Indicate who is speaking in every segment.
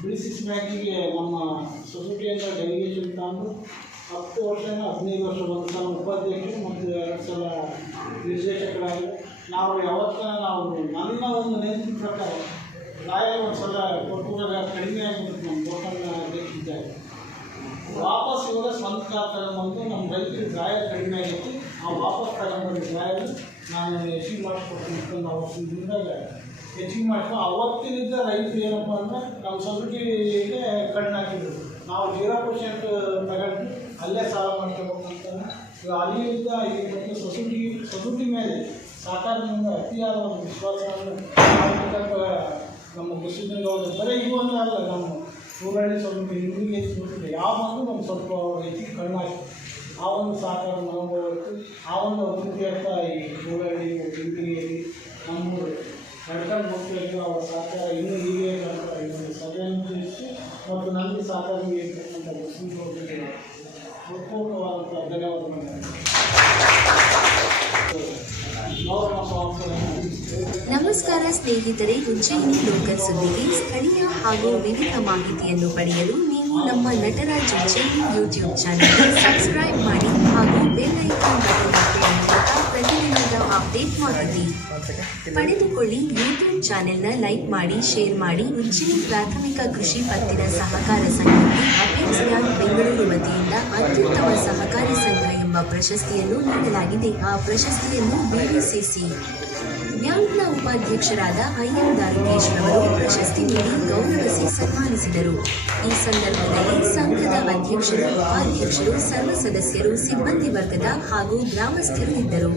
Speaker 1: B C C ಬ್ಯಾಂಕಿಗೆ ನಮ್ಮ ಸೊಸೈಟಿಯಿಂದ delegation ತಂದು ಹತ್ತು ವರ್ಷನ ಹದಿನೈದು ವರ್ಷ ಒಂದು ಸಲ ಉಪಾಧ್ಯಕ್ಷರು ಮತ್ತು ಎರಡು ಸಲ ನಿರ್ದೇಶಕರಾಗಿ ನಾವು ಯಾವತ್ತ ನಾವು ನನ್ನ ಒಂದು ನೆನಪಿನ ಪ್ರಕಾರ ರಾಯಲ್ ಒಂದು ಸಲ ಕೊಟ್ಟುವಾಗ ಕಡಿಮೆ ಆಗಿಬಿಟ್ಟು ನಮ್ಮ ಟೋಟಲ್ ಅಧ್ಯಕ್ಷಿದ್ದಾರೆ ವಾಪಸ್ ಇವಾಗ ಸ್ವಂತ ಕಾರ್ ತಗೊಂಬಂದು ನಮ್ಮ ರೈತರಿಗೆ ಗಾಯ ಕಡಿಮೆ ಆಗೈತಿ ನಾವು ವಾಪಸ್ ತಗೊಂಡ್ಬಂದು ಗಾಯನ ನಾನು ಹೆಚ್ಚಿಗೆ ಮಾಡಿಸ್ಕೊಡ್ತೀನಿ ನಾವು ಅವತ್ತಿನಿಂದ ಹೆಚ್ಚಿಗೆ ಮಾಡ್ಕೊಂಡು ಅವತ್ತಿನಿಂದ ರೈತರು ಏನಪ್ಪ ಅಂದ್ರೆ ನಮ್ಮ ಸೊಸೈಟಿಗೆ ಕಣ್ಣು ಹಾಕಿದ್ರು. ನಾವು ಜೀರೋ ಪರ್ಸೆಂಟ್ ತಗೊಂಡು ಅಲ್ಲೇ ಸಾಲ ಮಾಡ್ಕೋಬೇಕಂತ ಅಲ್ಲಿಂದ ಈ ಮತ್ತು ಸೊಸೈಟಿ ಸೊಸೈಟಿ ಮೇಲೆ ಸಾಕಾರದಿಂದ ಅತಿಯಾದ ಒಂದು ವಿಶ್ವಾಸವನ್ನು ನಮ್ಮ ಕೃಷಿಗೌಡರು ಬರೀ ಒಂದು ಅಲ್ಲ, ನಮ್ಮ ಊರಲ್ಲಿ ಸ್ವಲ್ಪ ಹಿಂದಿಗೆ ಸೊಸೈಟಿ ಯಾವ ಬಂದು ಸ್ವಲ್ಪ ಹೆಚ್ಚಿಗೆ ಕಣ್ಣು ಹಾಕಿ. ಆ ಒಂದು ಸಹಕಾರ ನಾವು ಆ ಒಂದು ಅಭಿವೃದ್ಧಿ ಅಂತ ಈ ಊರಲ್ಲಿ ಹಿಂದಿಗೆಯಲ್ಲಿ ಸಹಕಾರ ಇನ್ನೂ ಹೀಗೆ ಮತ್ತು ಸಹಕಾರ
Speaker 2: ನಮಸ್ಕಾರ ಸ್ನೇಹಿತರೆ ಉಜ್ಜಯಿನಿ ಲೋಕಲ್ ಸುದ್ದಿಗೆ ಸ್ಥಳೀಯ ಹಾಗೂ ವಿವಿಧ ಮಾಹಿತಿಯನ್ನು ಪಡೆಯಲು ನೀವು ನಮ್ಮ Nataraj Ujjayini YouTube channel subscribe ಮಾಡಿ ಹಾಗೂ ಬೆಲ್ ಐಕಾನ್ ಬಟನ್ ಅಪ್ಡೇಟ್ ಮಾಹಿತಿ ಪಡೆದುಕೊಳ್ಳಿ ಯೂಟ್ಯೂಬ್ ಚಾನೆಲ್ನ ಲೈಕ್ ಮಾಡಿ ಶೇರ್ ಮಾಡಿ. ಉಜ್ಜಿನ ಪ್ರಾಥಮಿಕ ಕೃಷಿ ಪತ್ತಿನ ಸಹಕಾರ ಸಂಘಕ್ಕೆ ಅಪೆಕ್ಸ್ ಬ್ಯಾಂಕ್ ಬೆಂಗಳೂರು ವತಿಯಿಂದ ಅತ್ಯುತ್ತಮ ಸಹಕಾರಿ ಸಂಘ ಎಂಬ ಪ್ರಶಸ್ತಿಯನ್ನು ನೀಡಲಾಗಿದೆ. ಆ ಪ್ರಶಸ್ತಿಯನ್ನು ಬಿಡಿಸಿಸಿ ಬ್ಯಾಂಕ್ನ ಉಪಾಧ್ಯಕ್ಷರಾದ ಐಎಂ ದಾರುಕೇಶ್ ಅವರು ಪ್ರಶಸ್ತಿ ನೀಡಿ ಗೌರವಿಸಿ ಸನ್ಮಾನಿಸಿದರು. ಈ ಸಂದರ್ಭದಲ್ಲಿ ಸಂಘದ ಅಧ್ಯಕ್ಷರು ಉಪಾಧ್ಯಕ್ಷರು ಸರ್ವ ಸದಸ್ಯರು ಸಿಬ್ಬಂದಿ ವರ್ಗದ ಹಾಗೂ ಗ್ರಾಮಸ್ಥರು ಇದ್ದರು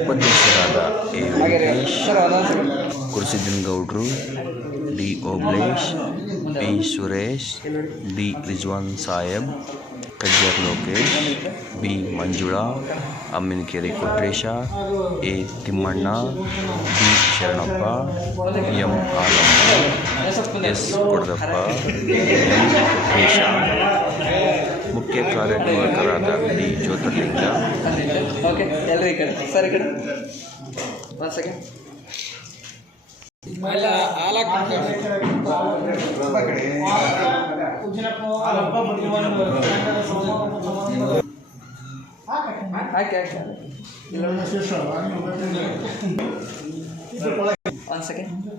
Speaker 3: ಉಪಾಧ್ಯಕ್ಷರಾದ ಎ
Speaker 4: ಹಾಗೆ ರೀ.
Speaker 3: ವೆಂಕಟೇಶ್
Speaker 4: ಸರ್ ಒಂದೊಂದು
Speaker 3: ಗೌಡ್ರು D Oblesh P Suresh D Rizwan Saab Kajjar Lokesh B Manjula Amminakere Kotresha A Thimmanna B Sharanappa M Alamma S Kodadappa M Kotresha ಮುಖ್ಯ ಕಾರ್ಯನಿರ್ವಾಹಕರಾದ ಡಿ ಜ್ಯೋತಿರ್ಲಿಂಗ
Speaker 4: ಒಂದು ಸೆಕೆಂಡ್ ಹಾಕಿ ಹಾಕಿ.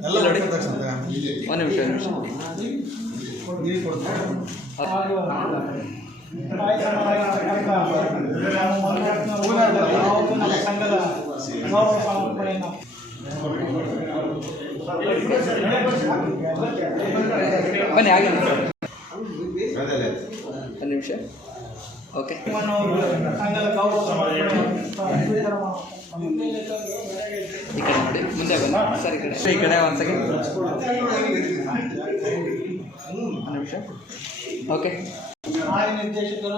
Speaker 4: ಇಲ್ಲ ನೋಡಿ ಒಂದು ನಿಮಿಷ ನಿಮಿಷ.
Speaker 1: ಸಂಘದ
Speaker 4: ಬನ್ನಿ ಆಗಿ ಒಂದು ನಿಮಿಷ. ಓಕೆ ಈ ಕಡೆ ನೋಡಿ ಮುಂದೆ ಬನ್ನಿ. ಸರ್ ಈ ಕಡೆ. ಈ ಕಡೆ ಒಂದು ಸೆಕೆಂಡ್ ಒಂದು ನಿಮಿಷ. ಓಕೆ
Speaker 1: ನಿರ್ದೇಶಕರು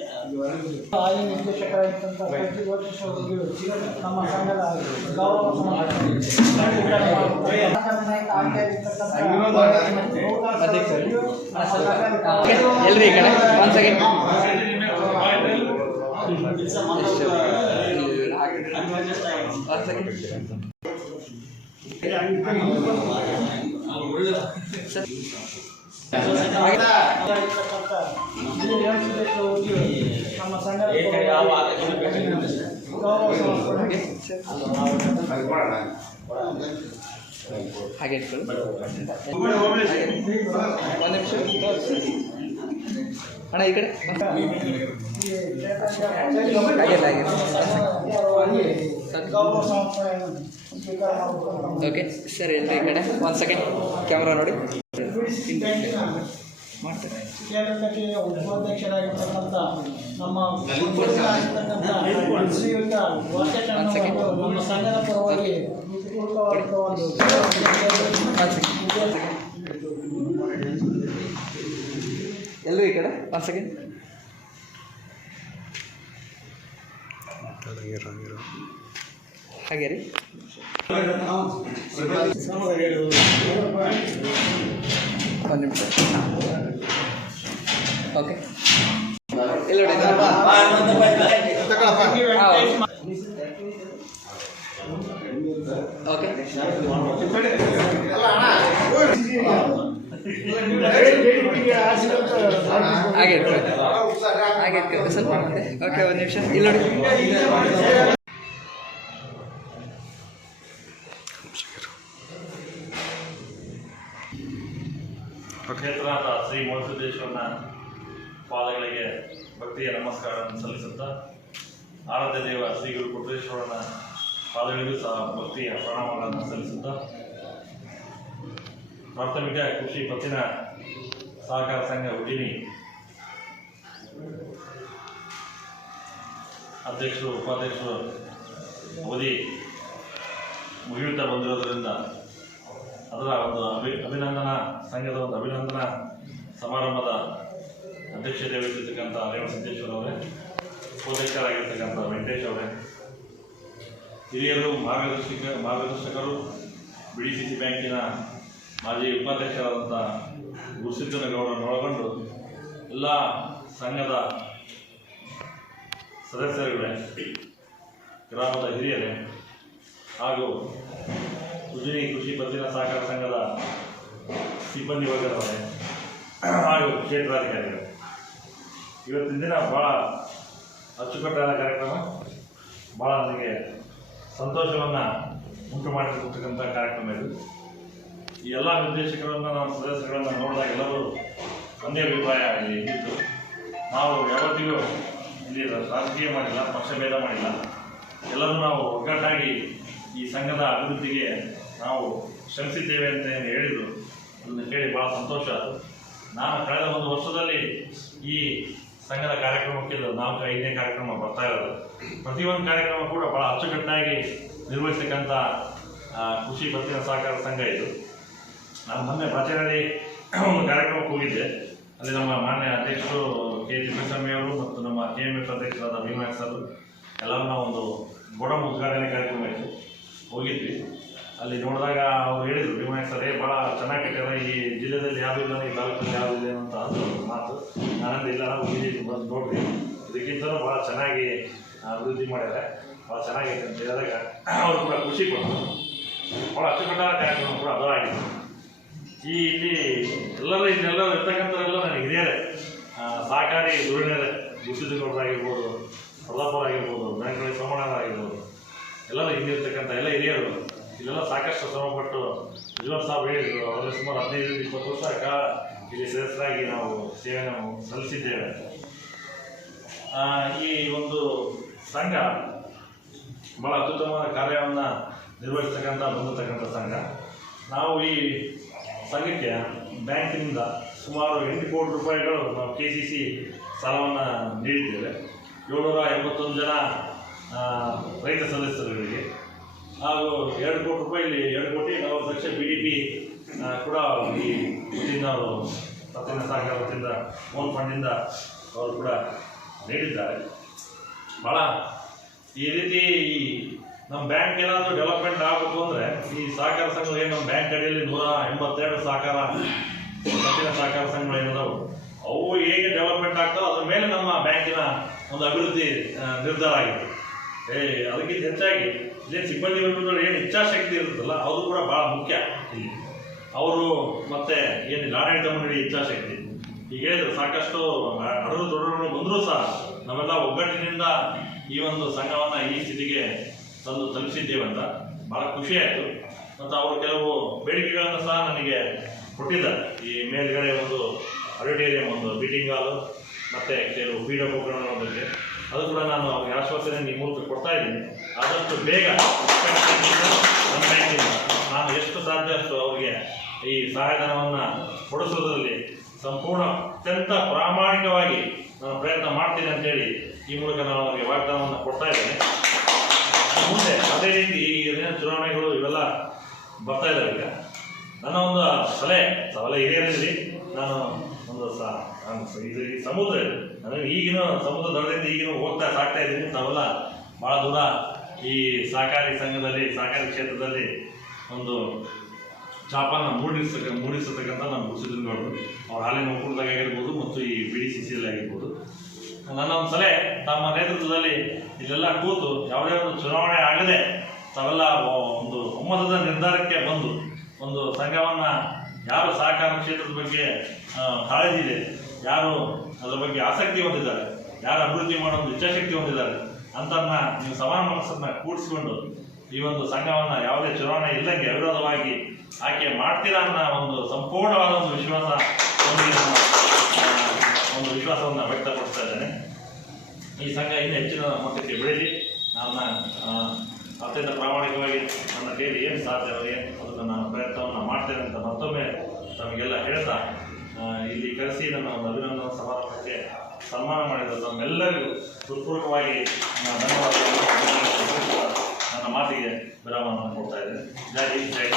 Speaker 1: ಹಾಲಿ ನಿರ್ದೇಶಕರಾಗಿದ್ದಂಥ ನಮ್ಮ ಸಂಘದ ಗೌರವ
Speaker 4: ಎಲ್ಲರೂ ಈ ಕಡೆ? ಒಂದು ಸೆಕೆಂಡ್ ಒಂದು ಸೆಕೆಂಡ್ ಸರ್
Speaker 1: ನಮ್ಮ
Speaker 4: ಹಾಗೆ ಇಟ್ಕೊಳ್ಳಿ. ಒಂದು ನಿಮಿಷ ಅಣ್ಣ ಈ ಕಡೆ. ಓಕೆ ಸರಿ ಎಲ್ಲರೂ ಈ ಕಡೆ. ಒಂದು ಸೆಕೆಂಡ್ ಕ್ಯಾಮ್ರಾ ನೋಡಿ.
Speaker 1: ಕೇಂದ್ರ ಕಚೇರಿಯ ಉಪಾಧ್ಯಕ್ಷರಾಗಿರ್ತಕ್ಕಂಥ ನಮ್ಮ ಶ್ರೀಯುತ ನಮ್ಮ ಸಂಘದ ಪರವಾಗಿ
Speaker 4: ಎಲ್ಲರೂ ಈ ಕಡೆ? ಒಂದು ಸೆಕೆಂಡ್ ಹಾಗೆ ರೀ. ಒಂದು ನಿಮಿಷ. ಓಕೆ ಹಾಗೆ. ಹಾಗೆ. ಸ್ವಲ್ಪ ಓಕೆ ಒಂದು ನಿಮಿಷ ಇಲ್ಲ ನೋಡಿ
Speaker 5: ಕ್ಷೇತ್ರನಾಥ ಶ್ರೀ ಮೋಸದೇಶ್ವರನ ಪಾದಗಳಿಗೆ ಭಕ್ತಿಯ ನಮಸ್ಕಾರವನ್ನು ಸಲ್ಲಿಸುತ್ತಾ ಆರಾಧ್ಯ ದೇವ ಶ್ರೀ ಗುರು ಕೊಟ್ರೇಶ್ವರನ ಪಾದಗಳಿಗೂ ಸಹ ಭಕ್ತಿಯ ಪ್ರಣಾಮಗಳನ್ನು ಸಲ್ಲಿಸುತ್ತಾ ಪ್ರಾಥಮಿಕ ಕೃಷಿ ಪತ್ತಿನ ಸಹಕಾರ ಸಂಘ ಉಜಿನಿ ಅಧ್ಯಕ್ಷರು, ಉಪಾಧ್ಯಕ್ಷರು ಅವಧಿ ಮುಗಿಯುತ್ತಾ ಬಂದಿರೋದರಿಂದ ಅದರ ಒಂದು ಅಭಿ ಅಭಿನಂದನಾ, ಸಂಘದ ಒಂದು ಅಭಿನಂದನಾ ಸಮಾರಂಭದ ಅಧ್ಯಕ್ಷತೆ ವಹಿಸಿರ್ತಕ್ಕಂಥ ರೇವಣ ಸಿದ್ದೇಶ್ವರ ಅವರೇ ಉಪಾಧ್ಯಕ್ಷರಾಗಿರ್ತಕ್ಕಂಥ ವೆಂಕಟೇಶ್ ಅವರೇ, ಹಿರಿಯರು, ಮಾರ್ಗದರ್ಶಕ, ಮಾರ್ಗದರ್ಶಕರು ಬಿ ಡಿ ಸಿ ಸಿ ಬ್ಯಾಂಕಿನ ಮಾಜಿ ಉಪಾಧ್ಯಕ್ಷರಾದಂಥ ಗುರುಸಿದ್ದನಗೌಡರನ್ನು ಒಳಗೊಂಡು ಎಲ್ಲ ಸಂಘದ ಸದಸ್ಯರುಗಳೇ, ಗ್ರಾಮದ ಹಿರಿಯರೇ ಹಾಗೂ ಉಜಿನಿ ಕೃಷಿ ಪತ್ತಿನ ಸಹಕಾರ ಸಂಘದ ಸಿಬ್ಬಂದಿ ವರ್ಗದವರೇ ಹಾಗೂ ಕ್ಷೇತ್ರಾಧಿಕಾರಿಗಳು. ಇವತ್ತಿನ ದಿನ ಭಾಳ ಅಚ್ಚುಕಟ್ಟಾದ ಕಾರ್ಯಕ್ರಮ. ಭಾಳ ನನಗೆ ಸಂತೋಷವನ್ನು ಉಂಟು ಮಾಡಿರ್ತಕ್ಕಂಥ ಕಾರ್ಯಕ್ರಮ ಇದು. ಈ ಎಲ್ಲ ನಿರ್ದೇಶಕರನ್ನು ನಾವು ಸದಸ್ಯರನ್ನು ನೋಡಿದಾಗ ಎಲ್ಲರೂ ಒಂದೇ ಅಭಿಪ್ರಾಯ ಇಲ್ಲಿ ಇದ್ದಿತ್ತು. ನಾವು ಯಾವತ್ತಿಗೂ ಇಲ್ಲಿ ರಾಜಕೀಯ ಮಾಡಿಲ್ಲ ಪಕ್ಷಭೇದ ಮಾಡಿಲ್ಲ. ಎಲ್ಲರೂ ನಾವು ಒಗ್ಗಟ್ಟಾಗಿ ಈ ಸಂಘದ ಅಭಿವೃದ್ಧಿಗೆ ನಾವು ಶ್ರಮಿಸಿದ್ದೇವೆ ಅಂತ ಏನು ಹೇಳಿದರು. ಅದನ್ನು ಕೇಳಿ ಭಾಳ ಸಂತೋಷ. ನಾನು ಕಳೆದ ಒಂದು ವರ್ಷದಲ್ಲಿ ಈ ಸಂಘದ ಕಾರ್ಯಕ್ರಮಕ್ಕೆ ಇದು ನಾಲ್ಕು ಐದನೇ ಕಾರ್ಯಕ್ರಮ ಬರ್ತಾ ಇರೋದು. ಪ್ರತಿಯೊಂದು ಕಾರ್ಯಕ್ರಮ ಕೂಡ ಭಾಳ ಅಚ್ಚುಕಟ್ಟಾಗಿ ನಿರ್ವಹಿಸ್ತಕ್ಕಂಥ ಕೃಷಿ ಪತ್ತಿನ ಸಹಕಾರ ಸಂಘ ಇದು. ನಾನು ಮೊನ್ನೆ ಬಾಚೇನಹಳ್ಳಿ ಒಂದು ಕಾರ್ಯಕ್ರಮಕ್ಕೆ ಹೋಗಿದ್ದೆ. ಅಲ್ಲಿ ನಮ್ಮ ಮಾನ್ಯ ಅಧ್ಯಕ್ಷರು ಕೆ ಜಿ ಸ್ವಾಮಿ ಅವರು ಮತ್ತು ನಮ್ಮ ಕೆ ಎಂ ಎಸ್ ಅಧ್ಯಕ್ಷರಾದ ಭೀಮಾ ಸರ್ ಎಲ್ಲರೂ ಒಂದು ಗೋಡಮ್ ಉದ್ಘಾಟನೆ ಕಾರ್ಯಕ್ರಮ ಇತ್ತು. ಹೋಗಿದ್ವಿ. ಅಲ್ಲಿ ನೋಡಿದಾಗ ಅವರು ಹೇಳಿದರು ಭೀಮಾ ಸರ್ ಭಾಳ ಚೆನ್ನಾಗಿ ಈ ಜಿಲ್ಲೆಯಲ್ಲಿ ಯಾವುದಿಲ್ಲ ಈ ತಾಲೂಕಲ್ಲಿ ಯಾವುದು ಇಲ್ಲ ಅಂತ ಮಾತು ನಾನಂದು ಇಲ್ಲ ನಾವು ಬಂದು ನೋಡ್ರಿ. ಇದಕ್ಕಿಂತಲೂ ಭಾಳ ಚೆನ್ನಾಗಿ ಅಭಿವೃದ್ಧಿ ಮಾಡ್ಯಾರೆ. ಭಾಳ ಚೆನ್ನಾಗೈತೆ ಅಂತ ಹೇಳಿದಾಗ ಅವರು ಕೂಡ ಖುಷಿ ಕೊಟ್ಟರು ಭಾಳ ಅಚ್ಚುಕಟ್ಟಾದ ಕಾರ್ಯಕ್ರಮ ಕೂಡ ಅದರಾಗಿದೆ ಈ ಇಲ್ಲಿ ಎಲ್ಲರೂ ಇಲ್ಲೆಲ್ಲರೂ ಇರ್ತಕ್ಕಂಥವರೆಲ್ಲ ನನಗೆ ಹಿರಿಯರೇ ಸಹಕಾರಿ ಧೋರಣೆಯರೇ ಗುರುಸಿದ್ದಗೌಡರಾಗಿರ್ಬೋದು ಪ್ರತಾಪರಾಗಿರ್ಬೋದು ಬ್ಯಾಂಕ್ಗಳಿಗೆ ಸೋಮಣ್ಣರಾಗಿರ್ಬೋದು ಎಲ್ಲರೂ ಹಿಂದಿರ್ತಕ್ಕಂಥ ಎಲ್ಲ ಹಿರಿಯರು, ಇಲ್ಲೆಲ್ಲ ಸಾಕಷ್ಟು ಶ್ರಮಪಟ್ಟು ಯಜಮಾನ್ ಸಾಬ್ ಹೇಳಿದ್ರು, ಅವರಲ್ಲಿ ಸುಮಾರು ಹದಿನೈದರಿಂದ ಇಪ್ಪತ್ತು ವರ್ಷ ಕಾಲ ಇಲ್ಲಿ ಸದಸ್ಯರಾಗಿ ನಾವು ಸೇವೆಯನ್ನು ಸಲ್ಲಿಸಿದ್ದೇವೆ. ಈ ಒಂದು ಸಂಘ ಭಾಳ ಅತ್ಯುತ್ತಮವಾದ ಕಾರ್ಯವನ್ನು ನಿರ್ವಹಿಸ್ತಕ್ಕಂಥ ಬಂದಿರತಕ್ಕಂಥ ಸಂಘ. ನಾವು ಈ ಸಂಘಕ್ಕೆ ಬ್ಯಾಂಕಿನಿಂದ ಸುಮಾರು ಎಂಟು ಕೋಟಿ ರೂಪಾಯಿಗಳು ನಾವು ಕೆ ಸಿ ಸಿ ಸಾಲವನ್ನು ನೀಡಿದ್ದೇವೆ. ಏಳ್ನೂರ ಎಂಬತ್ತೊಂದು ಜನ ರೈತ ಸದಸ್ಯರುಗಳಿಗೆ ಹಾಗೂ ಎರಡು ಕೋಟಿ ರೂಪಾಯಿ ಇಲ್ಲಿ ಎರಡು ಕೋಟಿ ನಲವತ್ತು ಲಕ್ಷ ಬಿ ಡಿ ಪಿ ಕೂಡ ಈ ವತಿಯಿಂದ ಅವರು ಪತ್ತಿನ ಸಹಕಾರ ವತಿಯಿಂದ ಓನ್ ಫಂಡಿಂದ ಅವರು ಕೂಡ ನೀಡಿದ್ದಾರೆ. ಭಾಳ ಈ ರೀತಿ ಈ ನಮ್ಮ ಬ್ಯಾಂಕ್ ಏನಾದರೂ ಡೆವಲಪ್ಮೆಂಟ್ ಆಗಬೇಕು ಅಂದರೆ ಈ ಸಹಕಾರ ಸಂಘ ಏನು ನಮ್ಮ ಬ್ಯಾಂಕ್ ಅಡಿಯಲ್ಲಿ ನೂರ ಎಂಬತ್ತೆರಡು ಸಹಕಾರ ಪತ್ತಿನ ಸಹಕಾರ ಸಂಘಗಳು ಏನಿದಾವೆ, ಅವು ಹೇಗೆ ಡೆವಲಪ್ಮೆಂಟ್ ಆಗ್ತಾವೋ ಅದ್ರ ಮೇಲೆ ನಮ್ಮ ಬ್ಯಾಂಕಿನ ಒಂದು ಅಭಿವೃದ್ಧಿ ನಿರ್ಧಾರ ಆಗಿದೆ. ಏ, ಅದಕ್ಕಿಂತ ಹೆಚ್ಚಾಗಿ ಇಲ್ಲಿ ಸಿಬ್ಬಂದಿ ವರ್ಗಗಳು ಏನು ಇಚ್ಛಾಶಕ್ತಿ ಇರುತ್ತಲ್ಲ, ಅದು ಕೂಡ ಭಾಳ ಮುಖ್ಯ. ಇಲ್ಲಿ ಅವರು ಮತ್ತೆ ಏನು ಆಡಳಿತ ಮಂಡಳಿ ಇಚ್ಛಾಶಕ್ತಿ. ಈಗ ಹೇಳಿದ್ರು ಸಾಕಷ್ಟು ಅಡಲು ದೊಡ್ಡ ಬಂದರೂ ಸಹ ನಾವೆಲ್ಲ ಒಗ್ಗಟ್ಟಿನಿಂದ ಈ ಒಂದು ಸಂಘವನ್ನು ಈ ಸ್ಥಿತಿಗೆ ತಂದು ತಲುಪಿಸಿದ್ದೇವೆ ಅಂತ ಭಾಳ ಖುಷಿ ಆಯಿತು. ಮತ್ತು ಅವರು ಕೆಲವು ಬೇಡಿಕೆಗಳನ್ನು ಸಹ ನನಗೆ ಕೊಟ್ಟಿದ್ದಾರೆ. ಈ ಮೇಲ್ಗಡೆ ಒಂದು ಆಡಿಟೋರಿಯಂ ಒಂದು ಮೀಟಿಂಗ್ ಹಾಲು, ಮತ್ತು ಕೆಲವು ಪೀಠ ಉಪಕರಣಗಳ ಬಗ್ಗೆ ಅದು ಕೂಡ ನಾನು ಅವ್ರಿಗೆ ಆಶ್ವಾಸನೆ ನಿಮ್ಮ ಮೂಲಕ ಕೊಡ್ತಾ ಇದ್ದೀನಿ. ಆದಷ್ಟು ಬೇಗ ನನ್ನ ಬ್ಯಾಂಕಿಂದ ನಾನು ಎಷ್ಟು ಸಾಧ್ಯ ಅಷ್ಟು ಅವರಿಗೆ ಈ ಸಹಾಯಧನವನ್ನು ಕೊಡಿಸೋದ್ರಲ್ಲಿ ಸಂಪೂರ್ಣ ಅತ್ಯಂತ ಪ್ರಾಮಾಣಿಕವಾಗಿ ನಾನು ಪ್ರಯತ್ನ ಮಾಡ್ತೀನಿ ಅಂತೇಳಿ ಈ ಮೂಲಕ ನಾನು ಅವರಿಗೆ ವಾಗ್ದಾನವನ್ನು ಕೊಡ್ತಾ ಇದ್ದೇನೆ. ಮುಂದೆ ಅದೇ ರೀತಿ ಏನೇನು ಚುನಾವಣೆಗಳು ಇವೆಲ್ಲ ಬರ್ತಾ ಇದ್ದಾವೆ ಈಗ. ನನ್ನ ಒಂದು ಸಲಹೆ ಸಲಹೆ ಹಿರಿಯರಲ್ಲಿ ನಾನು ಒಂದು ಇದು ಸಮುದ್ರ. ನನಗೆ ಈಗಿನ ಸಮುದ್ರ ದಡದಿಂದ ಈಗಿನ ಹೋಗ್ತಾ ಸಾಕ್ತಾ ಇದ್ದೀನಿ. ನಾವೆಲ್ಲ ಭಾಳ ದೂರ ಈ ಸಹಕಾರಿ ಸಂಘದಲ್ಲಿ, ಸಹಕಾರಿ ಕ್ಷೇತ್ರದಲ್ಲಿ ಒಂದು ಚಾಪನ ಮೂಡಿಸ್ತಕ್ಕ ಮೂಡಿಸತಕ್ಕಂಥ ನಮ್ಮ ಗುರುಸಿದ್ರಗೌಡರು ಅವ್ರ ಹಾಲಿನ ಒಕ್ಕೂಟದಾಗ ಆಗಿರ್ಬೋದು ಮತ್ತು ಈ ಬಿ ಡಿ ಸಿ ಸಿಯಲ್ಲಿ ಆಗಿರ್ಬೋದು. ನನ್ನ ಒಂದು ಸಲಹೆ ತಮ್ಮ ನೇತೃತ್ವದಲ್ಲಿ ಇಲ್ಲೆಲ್ಲ ಕೂತು ಯಾವುದೇ ಒಂದು ಚುನಾವಣೆ ಆಗದೆ ತಾವೆಲ್ಲ ಒಂದು ಒಮ್ಮತದ ನಿರ್ಧಾರಕ್ಕೆ ಬಂದು ಒಂದು ಸಂಘವನ್ನು ಯಾರು ಸಹಕಾರ ಕ್ಷೇತ್ರದ ಬಗ್ಗೆ ಕಾಳಜಿ ಇದೆ ಯಾರು ಅದರ ಬಗ್ಗೆ ಆಸಕ್ತಿ ಹೊಂದಿದ್ದಾರೆ, ಯಾರು ಅಭಿವೃದ್ಧಿ ಮಾಡೋ ಒಂದು ಇಚ್ಛಾಶಕ್ತಿ ಹೊಂದಿದ್ದಾರೆ ಅಂತನ್ನ ನೀವು ಸಮಾನ ಮನಸ್ಸನ್ನ ಕೂಡಿಸ್ಕೊಂಡು ಈ ಒಂದು ಸಂಘವನ್ನ ಯಾವುದೇ ಚುನಾವಣೆ ಇಲ್ಲಂಗೆ ಅವಿರೋಧವಾಗಿ ಆಯ್ಕೆ ಮಾಡ್ತೀರಾ ಅನ್ನೋ ಒಂದು ಸಂಪೂರ್ಣವಾದ ಒಂದು ವಿಶ್ವಾಸ ಒಂದು ವಿಶ್ವಾಸವನ್ನು ವ್ಯಕ್ತಪಡಿಸ್ತಾ ಇದ್ದೇನೆ. ಈ ಸಂಘ ಇನ್ನೂ ಹೆಚ್ಚಿನ ಮಟ್ಟಕ್ಕೆ ಬೆಳೀಲಿ. ನನ್ನ ಅತ್ಯಂತ ಪ್ರಾಮಾಣಿಕವಾಗಿ ನನ್ನ ಕೈಯಲ್ಲಿ ಏನು ಸಾಧ್ಯ ಏನು ಅದನ್ನು ನಾನು ಪ್ರಯತ್ನವನ್ನು ಮಾಡ್ತೇನೆ ಅಂತ ಮತ್ತೊಮ್ಮೆ ತಮಗೆಲ್ಲ ಹೇಳ್ತಾ ಇಲ್ಲಿ ಕರೆಸಿ ನನ್ನ ಒಂದು ಅಭಿನಂದನಾ ಸಮಾರಂಭಕ್ಕೆ ಸನ್ಮಾನ ಮಾಡಿದ ತಮ್ಮೆಲ್ಲರಿಗೂ ಹೃತ್ಪೂರ್ವಕವಾಗಿ ಧನ್ಯವಾದಗಳನ್ನು ನನ್ನ ಮಾತಿಗೆ ವಿರಾಮವನ್ನು ಕೊಡ್ತಾ ಇದ್ದೇನೆ. ಜೈ ಜೈ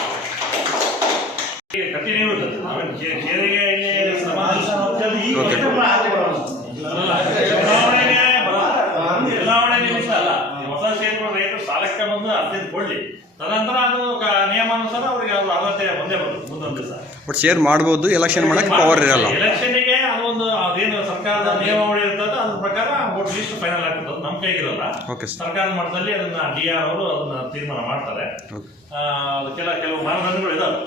Speaker 5: ಸಮಾಜದಲ್ಲಿ ಈ
Speaker 3: Okay.
Speaker 5: ಅಲ್ಲ, ಹೊಸ ಸೇರ್ಕೊಂಡು ರೈತರು ಸಾಲಕ್ಕೆ ಬಂದು ಅರ್ಜಿಯನ್ನು ಕೊಡ್ಲಿ. ತದನಂತರ ಅದು ನಿಯಮಾನುಸಾರ ಅವರಿಗೆ ಅವ್ರ ಅರ್ಹತೆ ಮುಂದೆ ಬರುತ್ತೆ. ಮುಂದೊಂದು ದಿವಸ.
Speaker 3: ಬಟ್ ಶೇರ್ ಮಾಡ್ಬೋದು. ಎಲೆಕ್ಷನ್ ಮಾಡಕ್ಕೆ ಪವರ್ ಇರಲ್ಲ.
Speaker 5: ಎಲೆಕ್ಷನ್ಗೆ ಅದೊಂದು ಅದೇನು ಸರ್ಕಾರದ ನಿಯಮಾವಳಿ ಇರ್ತದೆ ಅದ್ರ ಪ್ರಕಾರ ವೋಟ್ ಲಿಸ್ಟ್ ಫೈನಲ್ ಆಗ್ತದೆ ಅದು ನಮ್ಮ ಕೈಗಿರಲ್ಲ ಸರ್ಕಾರ ಮಟ್ಟದಲ್ಲಿ ಅದನ್ನ ಡಿ ಆರ್ ಅವರು ಅದನ್ನ ತೀರ್ಮಾನ ಮಾಡ್ತಾರೆ. ಅದಕ್ಕೆಲ್ಲ ಕೆಲ ಕೆಲವು ಮಾನದಂಡಗಳು ಇದಾವೆ.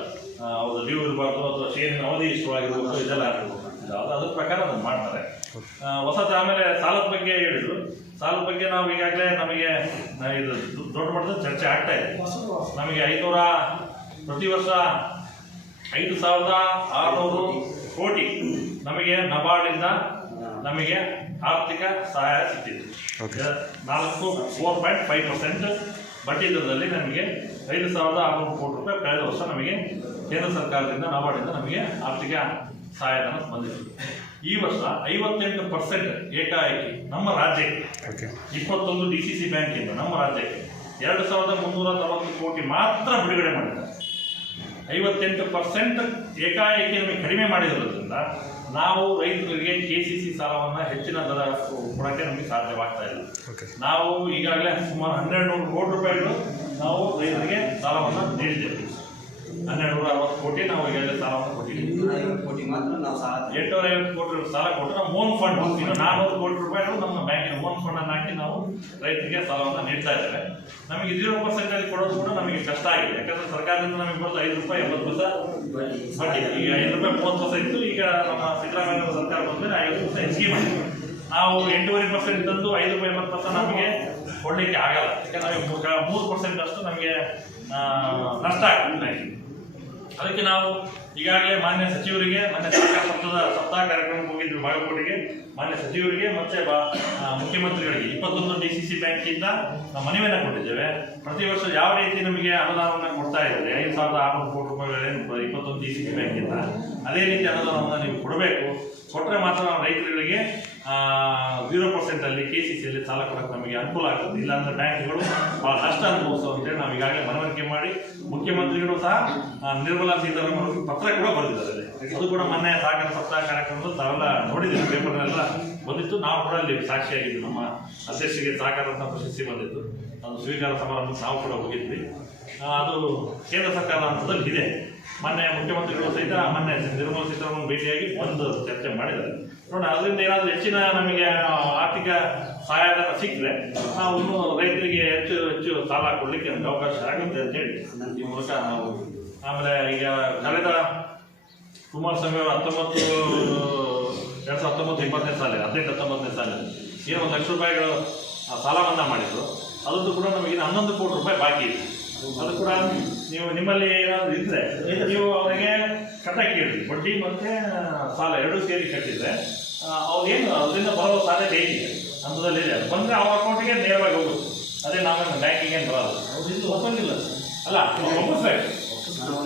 Speaker 5: ಅವ್ರದ್ದು ಡ್ಯೂ ಇರಬಾರ್ದು ಅಥವಾ ಶೇರಿನ ಅವಧಿ ಇಷ್ಟವಾಗಿರ್ಬೇಕು ಇದೆಲ್ಲ ಅದ್ರ ಪ್ರಕಾರ ಅದನ್ನು ಮಾಡ್ತಾರೆ. ಹೊಸತ್ ಹೊಸತು ಆಮೇಲೆ ಸಾಲದ ಬಗ್ಗೆ ಹೇಳಿದ್ರು. ಸಾಲದ ಬಗ್ಗೆ ನಾವು ಈಗಾಗಲೇ ನಮಗೆ ಇದು ದೊಡ್ಡ ಮಟ್ಟದ ಚರ್ಚೆ ಆಗ್ತಾ ಇದೆ. ನಮಗೆ ಐನೂರ ಪ್ರತಿ ವರ್ಷ ಐದು ಸಾವಿರದ ಆರುನೂರು ಕೋಟಿ ನಮಗೆ ನಬಾರ್ಡಿಂದ ನಮಗೆ ಆರ್ಥಿಕ ಸಹಾಯ ಸಿಕ್ಕಿತ್ತು. ನಾಲ್ಕು ಫೋರ್ ಪಾಯಿಂಟ್ ಫೈವ್ ಪರ್ಸೆಂಟ್ ಬಡ್ಡಿ ದರದಲ್ಲಿ ನಮಗೆ ಐದು ಸಾವಿರದ ಆರುನೂರು ಕೋಟಿ ರೂಪಾಯಿ ಕಳೆದ ವರ್ಷ ನಮಗೆ ಕೇಂದ್ರ ಸರ್ಕಾರದಿಂದ ನಬಾರ್ಡಿಂದ ನಮಗೆ ಆರ್ಥಿಕ ಸಹಾಯಧನ ಬಂದಿತ್ತು ಈ ವರ್ಷ ಐವತ್ತೆಂಟು ಪರ್ಸೆಂಟ್ ಏಕಾಏಕಿ ನಮ್ಮ ರಾಜ್ಯಕ್ಕೆ ಇಪ್ಪತ್ತೊಂದು ಡಿ ಸಿ ಸಿ ಬ್ಯಾಂಕಿಂದ ನಮ್ಮ ರಾಜ್ಯಕ್ಕೆ ಎರಡು ಸಾವಿರದ ಮುನ್ನೂರ ನಲವತ್ತು ಕೋಟಿ ಮಾತ್ರ ಬಿಡುಗಡೆ ಮಾಡಿದ್ದಾರೆ. ಐವತ್ತೆಂಟು ಪರ್ಸೆಂಟ್ ಏಕಾಏಕಿ ನಮಗೆ ಕಡಿಮೆ ಮಾಡಿರೋದ್ರಿಂದ ನಾವು ರೈತರಿಗೆ ಕೆ ಸಿ ಸಿ ಸಾಲವನ್ನು ಹೆಚ್ಚಿನ ದರ ಕೊಡೋಕ್ಕೆ ನಮಗೆ ಸಾಧ್ಯವಾಗ್ತಾ ಇಲ್ಲ.
Speaker 3: ಓಕೆ
Speaker 5: ನಾವು ಈಗಾಗಲೇ ಸುಮಾರು ಹನ್ನೆರಡು ನೂರು ಕೋಟಿ ರೂಪಾಯಿಗಳು ನಾವು ರೈತರಿಗೆ ಸಾಲವನ್ನು ನೀಡಿದ್ದೇವೆ. ಹನ್ನೆರಡು ನೂರ ಅರವತ್ತು ಕೋಟಿ ನಾವು ಈಗಾಗಲೇ ಸಾಲವನ್ನು ಕೊಟ್ಟಿದ್ದೀವಿ.
Speaker 6: ಕೋಟಿ ಮಾತ್ರ ನಾವು ಸಾಲ
Speaker 5: ಎಂಟುನೂರ ಐವತ್ತು ಕೋಟಿ ಸಾಲ ಕೊಟ್ಟರೆ ಓನ್ ಫಂಡ್ ಇನ್ನು ನಾನ್ನೂರು ಕೋಟಿ ರೂಪಾಯಿಗಳು ನಮ್ಮ ಬ್ಯಾಂಕಿನ ಓನ್ ಫಂಡ್ ಅನ್ನು ಹಾಕಿ ನಾವು ರೈತರಿಗೆ ಸಾಲವನ್ನು ನೀಡ್ತಾ ಇದ್ದೇವೆ. ನಮಗೆ ಜೀರೋ ಪರ್ಸೆಂಟ್ ಅಲ್ಲಿ ಕೊಡೋದು ಕೂಡ ನಮಗೆ ಕಷ್ಟ ಆಗಿದೆ. ಯಾಕಂದ್ರೆ ಸರ್ಕಾರದಿಂದ ನಮಗೆ ಬರೋದು ಐದು ರೂಪಾಯಿ ಎಂಬತ್ತು ಪೈಸೆ. ಬಡ್ಡಿ ಈಗ ಐದು ರೂಪಾಯಿ ಮೂವತ್ತು ವರ್ಷ ಇತ್ತು ಈಗ ನಮ್ಮ ಸಿದ್ದರಾಮಯ್ಯ ಸರ್ಕಾರ ಬಂದರೆ ಐವತ್ತು ಹೆಚ್ಚಿಗೆ ಮಾಡಿದೆ ನಾವು ಎಂಟೂವರೆ ಪರ್ಸೆಂಟ್ ತಂದು ಐದು ರೂಪಾಯಿ ಎಂಬತ್ತು ಪೈಸೆ ನಮಗೆ ಕೊಡಲಿಕ್ಕೆ ಆಗಲ್ಲ ಯಾಕಂದ್ರೆ ನಮಗೆ ಮೂರು- ಪರ್ಸೆಂಟ್ ಅಷ್ಟು ನಮಗೆ ನಷ್ಟ ಬ್ಯಾಂಕಿಗೆ. ಅದಕ್ಕೆ ನಾವು ಈಗಾಗಲೇ ಮಾನ್ಯ ಸಚಿವರಿಗೆ, ಮಾನ್ಯ ಸಹಕಾರ ಸಪ್ತಾಹ ಸಪ್ತಾಹ ಕಾರ್ಯಕ್ರಮಕ್ಕೆ ಹೋಗಿದ್ವಿ ಬಾಗಲಕೋಟೆಗೆ. ಮಾನ್ಯ ಸಚಿವರಿಗೆ, ಮತ್ತೆ ಮುಖ್ಯಮಂತ್ರಿಗಳಿಗೆ ಇಪ್ಪತ್ತೊಂದು ಡಿ ಸಿ ಸಿ ಬ್ಯಾಂಕಿಂದ ನಾವು ಮನವಿಯನ್ನು ಕೊಟ್ಟಿದ್ದೇವೆ. ಪ್ರತಿ ವರ್ಷ ಯಾವ ರೀತಿ ನಮಗೆ ಅನುದಾನವನ್ನು ಕೊಡ್ತಾ ಇದ್ದಾರೆ? ಐದು ಸಾವಿರದ ಆರುನೂರು ಕೋಟಿ ರೂಪಾಯಿಗಳೇನು ಇಪ್ಪತ್ತೊಂದು ಡಿ ಸಿ ಸಿ ಬ್ಯಾಂಕಿಂದ? ಅದೇ ರೀತಿ ಅನುದಾನವನ್ನು ನೀವು ಕೊಡಬೇಕು. ಕೊಟ್ಟರೆ ಮಾತ್ರ ನಾವು ರೈತರುಗಳಿಗೆ ಜೀರೋ ಪರ್ಸೆಂಟಲ್ಲಿ ಕೆ ಸಿ ಸಿಯಲ್ಲಿ ಸಾಲ ಕೊಡೋಕೆ ನಮಗೆ ಅನುಕೂಲ ಆಗ್ತದೆ. ಇಲ್ಲಾಂದ್ರೆ ಬ್ಯಾಂಕ್ಗಳು ಭಾಳ ನಷ್ಟ ಅನುಭವಿಸೋ ಅಂತೇಳಿ ನಾವು ಈಗಾಗಲೇ ಮನವರಿಕೆ ಮಾಡಿ ಮುಖ್ಯಮಂತ್ರಿಗಳು ಸಹ ನಿರ್ಮಲಾ ಸೀತಾರಾಮನ್ ಪತ್ರ ಕೂಡ ಬರೆದಿದ್ದಾರೆ ಅದು ಕೂಡ ಮೊನ್ನೆ ಸಹಕಾರ ಸಪ್ತಾಹ ಕಾರ್ಯಕ್ರಮದಲ್ಲಿ ತಾವೆಲ್ಲ ನೋಡಿದ್ದೀವಿ, ಪೇಪರ್ನೆಲ್ಲ ಬಂದಿತ್ತು. ನಾವು ಕೂಡ ಅಲ್ಲಿ ಸಾಕ್ಷಿಯಾಗಿದ್ವಿ. ನಮ್ಮ ಅಧ್ಯಕ್ಷರಿಗೆ ಅಂತ ಪ್ರಶಸ್ತಿ ಬಂದಿತ್ತು. ಅದು ಸ್ವೀಕಾರ ಸಮಾರಂಭ ನಾವು ಕೂಡ ಹೋಗಿದ್ವಿ. ಅದು ಕೇಂದ್ರ ಸರ್ಕಾರ ಹಂತದಲ್ಲಿ ಇದೆ. ಮೊನ್ನೆ ಮುಖ್ಯಮಂತ್ರಿಗಳು ಸಹಿತ ಮೊನ್ನೆ ನಿರ್ಮಲಾ ಸೀತಾರಾಮನ್ ಭೇಟಿಯಾಗಿ ಒಂದು ಚರ್ಚೆ ಮಾಡಿದ್ದಾರೆ. ನೋಡಿ ಅದರಿಂದ ಏನಾದರೂ ಹೆಚ್ಚಿನ ನಮಗೆ ಆರ್ಥಿಕ ಸಹಾಯಧನ ಸಿಕ್ಕರೆ ನಾವು ಇನ್ನೂ ರೈತರಿಗೆ ಹೆಚ್ಚು ಹೆಚ್ಚು ಸಾಲ ಕೊಡಲಿಕ್ಕೆ ನಮಗೆ ಅವಕಾಶ ಆಗುತ್ತೆ ಅಂತ ಹೇಳಿ. ಈ ಮೂಲಕ ನಾವು ಆಮೇಲೆ ಈಗ ಕಳೆದ ಕುಮಾರಸ್ವಾಮಿ ಅವರು ಹತ್ತೊಂಬತ್ತು ಎರಡು ಸಾವಿರದ ಹತ್ತೊಂಬತ್ತು ಇಪ್ಪತ್ತನೇ ಸಾಲ ಹದಿನೆಂಟು ಹತ್ತೊಂಬತ್ತನೇ ಸಾಲ ಏನು ಒಂದು ಲಕ್ಷ ರೂಪಾಯಿಗಳು ಸಾಲ ಮನ್ನಾ ಮಾಡಿದ್ರು. ಅದರದ್ದು ಕೂಡ ನಮಗೆ ಹನ್ನೊಂದು ಕೋಟಿ ರೂಪಾಯಿ ಬಾಕಿ ಇದೆ. ಅದು ಕೂಡ ನೀವು ನಿಮ್ಮಲ್ಲಿ ಏನಾದರೂ ಇದ್ರೆ ನೀವು ಅವರಿಗೆ ಕಟ್ಟಕ್ಕೆ ಕೇಳಿ ಬಡ್ಡಿ ಮತ್ತೆ ಸಾಲ ಎರಡೂ ಸೇರಿ ಕಟ್ಟಿದ್ರೆ ಅವ್ರೇನು ಅದರಿಂದ ಬರೋ ಸಾಲ ಬೇಕಿದೆ. ಅಂತದಲ್ಲಿ ಇದೆ. ಬಂದರೆ ಅವ್ರ ಅಕೌಂಟಿಗೆ ನೇರವಾಗಿ ಹೋಗುತ್ತೆ. ಅದೇ ನಾವೇನು ಬ್ಯಾಂಕಿಂಗ್ ಏನು ಬರೋದು. ಅವ್ರು ಇದು ಒಪ್ಪಂಗಿಲ್ಲ ಅಲ್ಲ ಒಪ್ಪಿಸ್ಬೇಕು.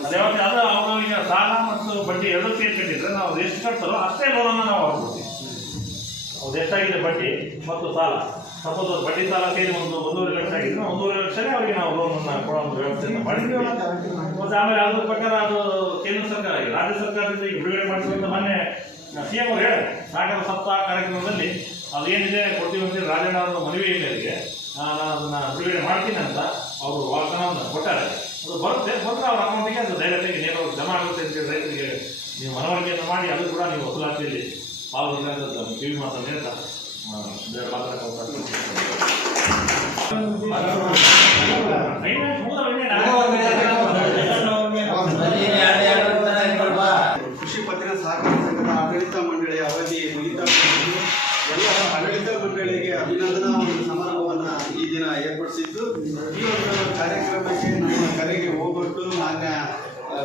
Speaker 5: ಅದೇ ಅದು ಅವರು ಈಗ ಸಾಲ ಮತ್ತು ಬಡ್ಡಿ ಎರಡು ಸೇರಿ ಕಟ್ಟಿದ್ರೆ ನಾವು ಎಷ್ಟು ಕಟ್ತಾರೋ ಅಷ್ಟೇ ಲೋನನ್ನು ನಾವು ಹಾಕ್ಬೋದು. ಅವ್ರು ಅದು ಎಷ್ಟಾಗಿದೆ ಬಡ್ಡಿ ಮತ್ತು ಸಾಲ? ಸಪೋಸ್ ಅವ್ರು ಬಡ್ಡಿ ಸಾಲ ಸೇರಿ ಒಂದು ಒಂದೂವರೆ ಲಕ್ಷ ಆಗಿದ್ರೆ ಒಂದೂವರೆ ಲಕ್ಷನೇ ಅವರಿಗೆ ನಾವು ಲೋನನ್ನು ಕೊಡೋ ಒಂದು ವ್ಯವಸ್ಥೆಯನ್ನು ಮಾಡಿದ್ವಿ. ಮತ್ತು ಆಮೇಲೆ ಅದ್ರ ಪ್ರಕಾರ ಅದು ಕೇಂದ್ರ ಸರ್ಕಾರ ಆಗಿದೆ ರಾಜ್ಯ ಸರ್ಕಾರದಿಂದ ಈಗ ಬಿಡುಗಡೆ ಮಾಡಿಸುವಂತ ಮೊನ್ನೆ ಸಿ ಎಂ ಅವರು ಹೇಳಿ ಸಾಗರ ಸಪ್ತಾಹ ಕಾರ್ಯಕ್ರಮದಲ್ಲಿ ಅದು ಏನಿದೆ ಕೊಡ್ತೀವಿ ಅಂತ ರಾಜಣ್ಣ ಅವರ ಮನವಿ ಇದೆ ಅವರಿಗೆ. ನಾನು ಅದನ್ನ ಬಿಡುಗಡೆ ಮಾಡ್ತೀನಿ ಅಂತ ಅವರು ವಾಗ್ದಾನವನ್ನು ಕೊಟ್ಟಾರೆ. ಅದು ಬರುತ್ತೆ, ಬಂದ್ರೆ ಅವ್ರ ಅಕೌಂಟಿಗೆ ಅದು ಡೈರೆಕ್ಟಾಗಿ ನೇರವಾಗಿ ಜಮಾ ಆಗುತ್ತೆ ಅಂತೇಳಿ ರೈತರಿಗೆ ನೀವು ಮನವರಿಕೆಯನ್ನು ಮಾಡಿ ಅದು ಕೂಡ ನೀವು ವಸೂಲಾತಿಯಲ್ಲಿ ಅಂತ ಕಿವಿ ಮಾತನ್ನು ಹೇಳ್ತಾ
Speaker 6: ಕೃಷಿ ಪತ್ತಿನ ಸಹಕಾರ ಸಂಘದ ಆಡಳಿತ ಮಂಡಳಿಯ ಅವಧಿ ಮುಗಿತಾ ಎಲ್ಲ ಆಡಳಿತ ಮಂಡಳಿಗೆ ಅಭಿನಂದನಾ ಒಂದು ಸಮಾರಂಭವನ್ನು ಈ ದಿನ ಏರ್ಪಡಿಸಿದ್ದು. ಈ ಒಂದು ಕಾರ್ಯಕ್ರಮಕ್ಕೆ ನಮ್ಮ ಕರೆಗೆ ಹೋಗ್ಬಿಟ್ಟು ಮಾನ್ಯ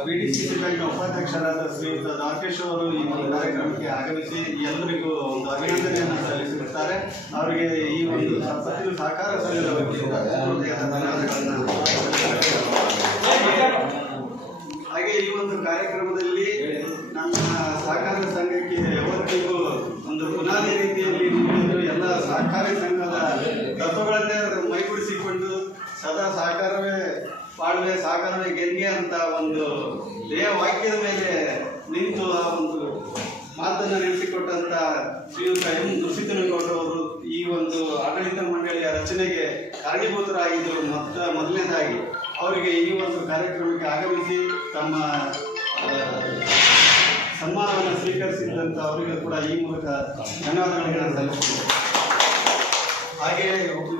Speaker 6: ಬಿ ಡಿ ಸಿ ಬ್ಯಾಂಕ್ನ ಉಪಾಧ್ಯಕ್ಷರಾದ ಶ್ರೀಯುತ ರಾಕೇಶ್ ಅವರು ಈ ಒಂದು ಕಾರ್ಯಕ್ರಮಕ್ಕೆ ಆಗಮಿಸಿ ಎಲ್ಲರಿಗೂ ಒಂದು ಅಭಿನಂದನೆಯನ್ನು ಸಲ್ಲಿಸಿರುತ್ತಾರೆ ಅವರಿಗೆ ಈ ಒಂದು ಪತ್ತಿನ ಸಹಕಾರ ಹಾಗೆ ಈ ಒಂದು ಕಾರ್ಯಕ್ರಮದಲ್ಲಿ ನಮ್ಮ ಸಹಕಾರ ಸಂಘಕ್ಕೆ ಯಾವತ್ತಿಗೂ ಒಂದು ಬುನಾದಿ ರೀತಿಯಲ್ಲಿ ಎಲ್ಲ ಸಹಕಾರಿ ಸಂಘದ ತತ್ವಗಳನ್ನೇ ಮೈಗೂಡಿಸಿಕೊಂಡು ಸದಾ ಸಹಕಾರವೇ ಬಾಳ್ವೆ ಸಹಕಾರವೇ ಗೆಲ್ಗೆ ಅಂತ ಒಂದು ಧ್ಯೇಯ ವಾಕ್ಯದ ಮೇಲೆ ನಿಂತು ಆ ಒಂದು ಮಾತನ್ನು ನಡೆಸಿಕೊಟ್ಟಂತ ಶ್ರೀಯುತ ಎಂ ಅವರು ಈ ಒಂದು ಆಡಳಿತ ಮಂಡಳಿಯ ರಚನೆಗೆ ಕಾರಣೀಭೂತರಾಗಿದ್ದರು ಮೊತ್ತ ಮೊದಲನೇದಾಗಿ ಅವರಿಗೆ ಈ ಒಂದು ಕಾರ್ಯಕ್ರಮಕ್ಕೆ ಆಗಮಿಸಿ ತಮ್ಮ ಸನ್ಮಾನವನ್ನು ಸ್ವೀಕರಿಸಿದಂತ ಅವರಿಗೂ ಕೂಡ ಈ ಮೂಲಕ ಧನ್ಯವಾದಗಳನ್ನು ಸಲ್ಲಿಸುತ್ತೇನೆ ಹಾಗೆ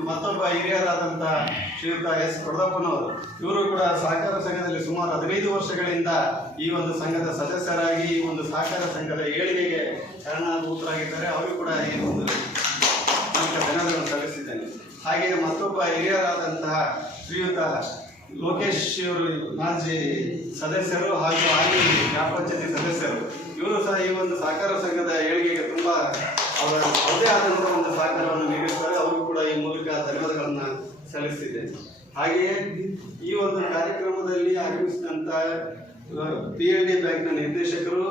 Speaker 6: ಮತ್ತೊಬ್ಬ ಹಿರಿಯರಾದಂತಹ ಶ್ರೀಯುತ ಎಸ್ ಕೊಡದಪ್ಪನವರು, ಇವರು ಕೂಡ ಸಹಕಾರ ಸಂಘದಲ್ಲಿ ಸುಮಾರು ಹದಿನೈದು ವರ್ಷಗಳಿಂದ ಈ ಒಂದು ಸಂಘದ ಸದಸ್ಯರಾಗಿ, ಈ ಒಂದು ಸಹಕಾರ ಸಂಘದ ಏಳಿಗೆಗೆ ಕಾರಣಭೂತರಾಗಿದ್ದಾರೆ ಅವರು ಕೂಡ ಈ ಒಂದು ಧನ್ಯವಾದಗಳನ್ನು ಸಲ್ಲಿಸಿದ್ದೇನೆ ಹಾಗೆ ಮತ್ತೊಬ್ಬ ಹಿರಿಯರಾದಂತಹ ಶ್ರೀಯುತ ಲೋಕೇಶ್ ಇವರು, ಮಾಜಿ ಸದಸ್ಯರು ಹಾಗೂ ಹಾಲಿ ಗ್ರಾಮ ಪಂಚಾಯತಿ ಸದಸ್ಯರು. ಇವರು ಸಹ ಈ ಒಂದು ಸಹಕಾರ ಸಂಘದ ಏಳಿಗೆಗೆ ತುಂಬಾ ಅವರ ಅವರೇ ಆದಂತಹ ಒಂದು ಸಹಕಾರವನ್ನು ನೀಡಿರ್ತಾರೆ ಅವರು ಕೂಡ ಈ ಮೂಲಕ ಧನ್ಯವಾದಗಳನ್ನು ಸಲ್ಲಿಸಿದೆ. ಹಾಗೆಯೇ ಈ ಒಂದು ಕಾರ್ಯಕ್ರಮದಲ್ಲಿ ಆಗಮಿಸಿದಂತಹ ಪಿ ಎಲ್ ಡಿ ಬ್ಯಾಂಕ್ನ ನಿರ್ದೇಶಕರು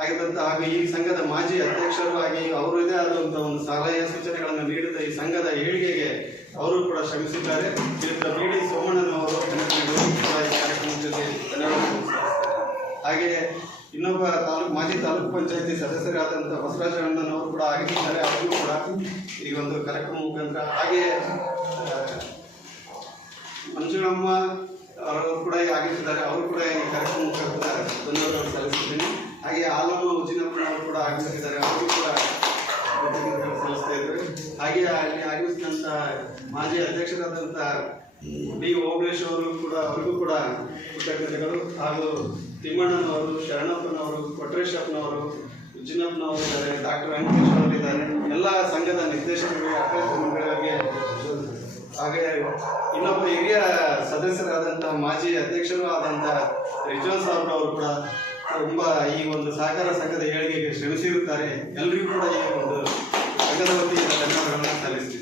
Speaker 6: ಆಗಿದಂತಹ ಹಾಗೆ ಈ ಸಂಘದ ಮಾಜಿ ಅಧ್ಯಕ್ಷರು ಹಾಗೆ ಅವರದೇ ಆದಂತಹ ಒಂದು ಸಲಹೆ ಸೂಚನೆಗಳನ್ನು ನೀಡಿದ ಈ ಸಂಘದ ಏಳಿಗೆಗೆ ಅವರು ಕೂಡ ಶ್ರಮಿಸಿದ್ದಾರೆ. ಶ್ರೀಯುತ ಬಿ ಡಿ ಸೋಮಣ್ಣನವರು ಕಾರ್ಯಕ್ರಮದಲ್ಲಿ ಧನ್ಯವಾದಗಳು. ಸಲ್ಲಿಸ್ತಾರೆ. ಇನ್ನೊಬ್ಬ ತಾಲೂಕು, ಮಾಜಿ ತಾಲೂಕು ಪಂಚಾಯತಿ ಸದಸ್ಯರಾದಂಥ ಬಸವರಾಜ ಅಣ್ಣನವರು ಕೂಡ ಆಗಿದ್ದಾರೆ. ಅವರಿಗೂ ಕೂಡ ಈ ಒಂದು ಕಾರ್ಯಕ್ರಮ ಮುಖಾಂತರ ಹಾಗೆ ಮಂಜುಳಮ್ಮ ಅವರು ಕೂಡ ಆಗಮಿಸಿದ್ದಾರೆ ಅವರು ಕೂಡ ಈ ಕಾರ್ಯಕ್ರಮ ಮುಖಾಂತರ ಧನ್ಯವಾದಗಳು ಸಲ್ಲಿಸಿದ್ದೀನಿ ಹಾಗೆ ಹಾಲಮ್ಮ ಉಜಿನಪ್ಪನವರು ಕೂಡ ಆಗಮಿಸಿದ್ದಾರೆ ಅವರು ಕೂಡ ಸಲ್ಲಿಸ್ತಾ ಇದ್ದಾರೆ ಹಾಗೆ ಅಲ್ಲಿ ಆಗಮಿಸಿದಂಥ ಮಾಜಿ ಅಧ್ಯಕ್ಷರಾದಂಥ ಡಿ ಓಬಳೇಶ್ ಅವರು ಕೂಡ, ಅವರಿಗೂ ಕೂಡ ಕೃತಜ್ಞತೆಗಳು ಹಾಗೂ ತಿಮ್ಮಣ್ಣನವರು, ಶರಣಪ್ಪನವರು ಕೊಟ್ರೇಶಪ್ಪನವರು ಉಜ್ಜಿನಪ್ಪನವರು ಇದ್ದಾರೆ, ಡಾಕ್ಟರ್ ವೆಂಕಟೇಶ್ವರ ಇದ್ದಾರೆ. ಎಲ್ಲ ಸಂಘದ ನಿರ್ದೇಶಕರಿಗೆ ಆಡಳಿತ ಮಂಡಳಿಗೆ ಹಾಗೆ ಇನ್ನೊಬ್ಬ ಹಿರಿಯ ಸದಸ್ಯರಾದಂಥ ಮಾಜಿ ಅಧ್ಯಕ್ಷರು ಆದಂಥ ರಿಜ್ವಾನ್ ಸಾಹೇಬ್ ಅವರು ಕೂಡ ತುಂಬಾ ಈ ಒಂದು ಸಹಕಾರ ಸಂಘದ ಏಳಿಗೆಗೆ ಶ್ರಮಿಸಿರುತ್ತಾರೆ. ಎಲ್ಲರಿಗೂ ಕೂಡ ಈ ಒಂದು ಸಂಘದ ವತಿಯಿಂದ ಧನ್ಯವಾದಗಳನ್ನು ಸಲ್ಲಿಸ್ತೀನಿ.